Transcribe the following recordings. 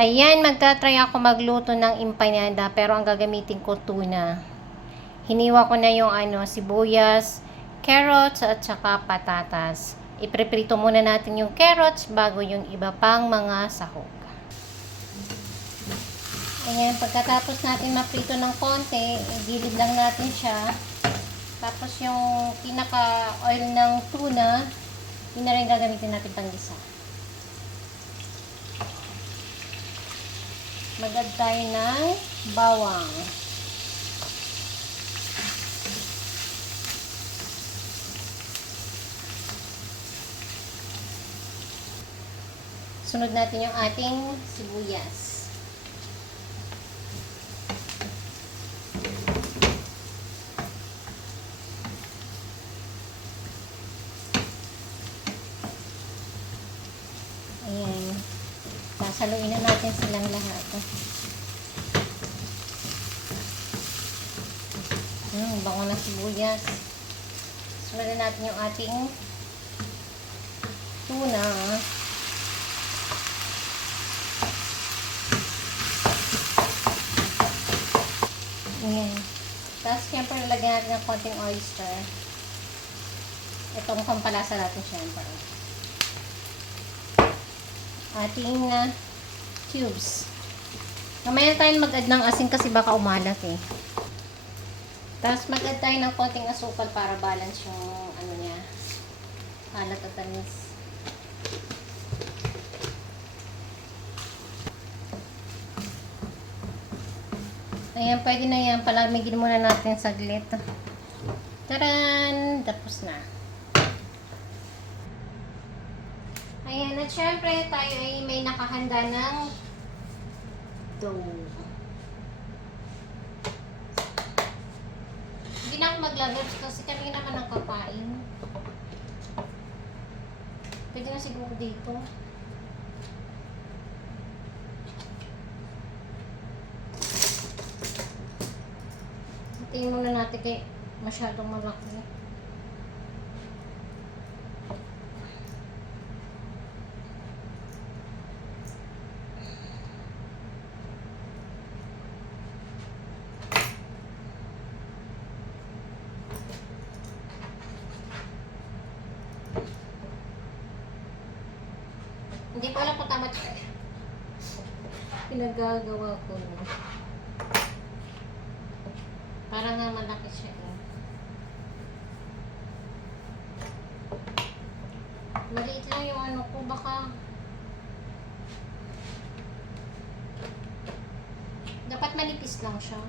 Ayan, magta-try ako magluto ng empanada pero ang gagamitin ko tuna. Hiniwa ko na yung sibuyas, carrots at saka patatas. Ipreprito muna natin yung carrots bago yung iba pang mga sahog. Ayan, pagkatapos natin maprito ng konti, gilid lang natin siya. Tapos yung pinaka-oil ng tuna, yun na rin gagamitin natin pang-gisa. Mag-add tayo ng bawang. Sunod natin yung ating sibuyas. Ayan. Sasaluin na natin silang lahat. Bango ng sibuyas. Sunod na natin yung ating tuna. Ayan. Tapos, siyempre, lalagyan natin ng konting oyster. Itong pampalasa natin siyempre. Ating cubes. Mamaya tayo mag-add ng asin kasi baka umalat eh. Tapos, mag-add tayo ng konting asukal para balance yung niya. Alat at tamis. Ayan, pwede na yan. Palamigin muna natin saglit. Taran! Tapos na. Ayan, at syempre, tayo ay may nakahanda ng dough. Hindi na ako maglalabs kasi kami naman ang kapain. Pwede na siguro dito. Tingin muna natin kay masyadong malaki. Hindi ko alam kung tama tayo. Pinagagawa ko na. Parang nga malaki siya eh. Maliit lang yung ko, baka dapat manipis lang siya.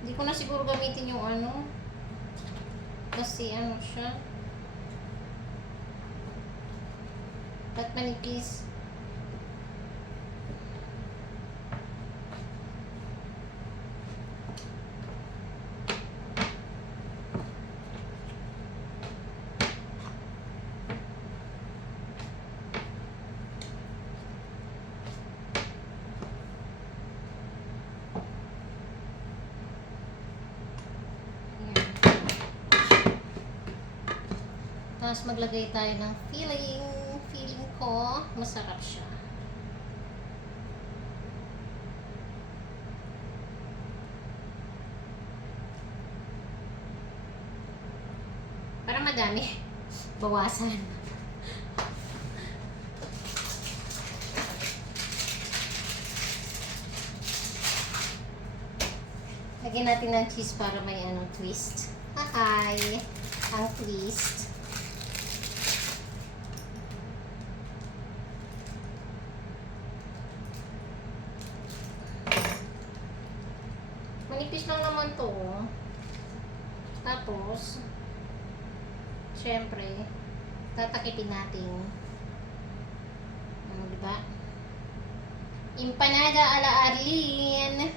Hindi ko na siguro gamitin yung kasi siya. Ba't manipis? Tapos maglagay tayo ng filling. Feeling ko, masarap siya. Para madami. Bawasan. Lagyan natin ng cheese para may twist. Hi! Ang twist. Manipis lang naman to. Tapos, syempre, tatakipin natin. Diba? Empanada ala Arlene.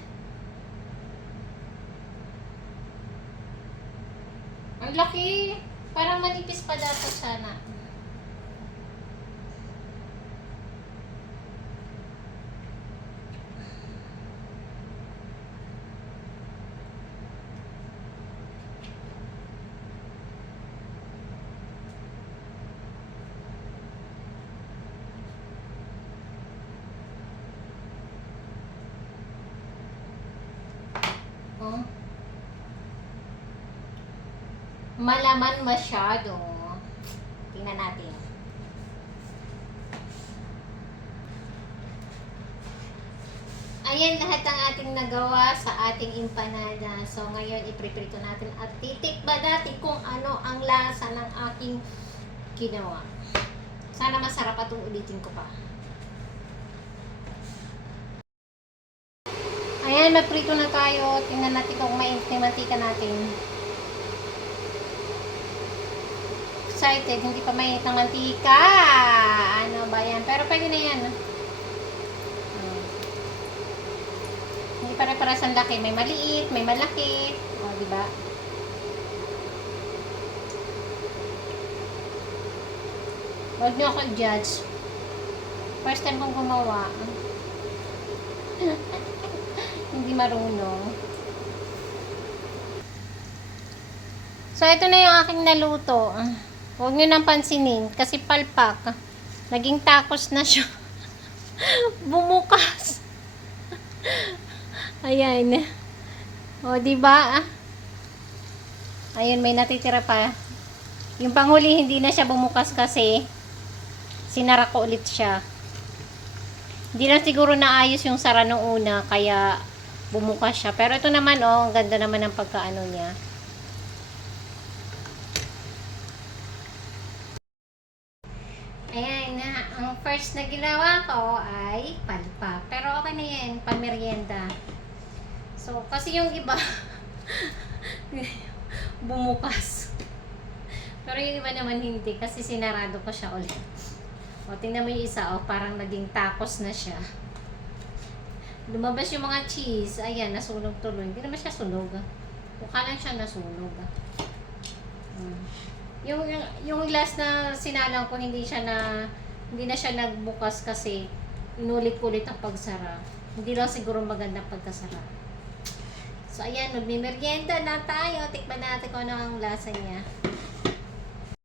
Ang laki. Parang manipis pa dapat sana. malaman masyado. Tingnan natin. Ayan lahat ang ating nagawa sa ating empanada. So, ngayon, ipriprito natin at titikba natin kung ano ang lasa ng aking ginawa. Sana masarap at ulitin ko pa. Ayan, magprito na tayo. Tingnan natin kung mainit na mantika natin. Excited, hindi pa mainit ng mantika. Ano ba yan? Pero pwede na yan. Hindi pare-paras ang laki. May maliit, may malaki. O, diba? Huwag niyo ako i-judge. First time kong gumawa. Hindi marunong. So, ito na yung aking naluto. Huwag niyo nang pansinin. Kasi palpak. Naging tacos na siya. Bumukas. Ayan. O, diba? Ayun, may natitira pa. Yung panghuli, hindi na siya bumukas kasi sinara ko ulit siya. Hindi na siguro naayos yung sara nung una, kaya bumukas siya. Pero ito naman, oh, ang ganda naman ng pagkaano niya. Ayan na, ang first na ginawa ko ay palpak. Pero okay na yan, pamerienda. So, kasi yung iba, bumukas. Pero yung iba naman hindi, kasi sinarado ko siya ulit. O, tingnan mo yung isa, o, parang naging tacos na siya. Lumabas yung mga cheese. Ayan, nasunog tuloy. Hindi naman siya sunog. Mukha lang siya nasunog. Yung last na sinalang ko, hindi na siya nagbukas kasi inulit-ulit ang pagsara. Hindi lang siguro maganda pagkasara. So, ayan, magmimerienda na tayo. Tikman natin kung ano ang lasa niya.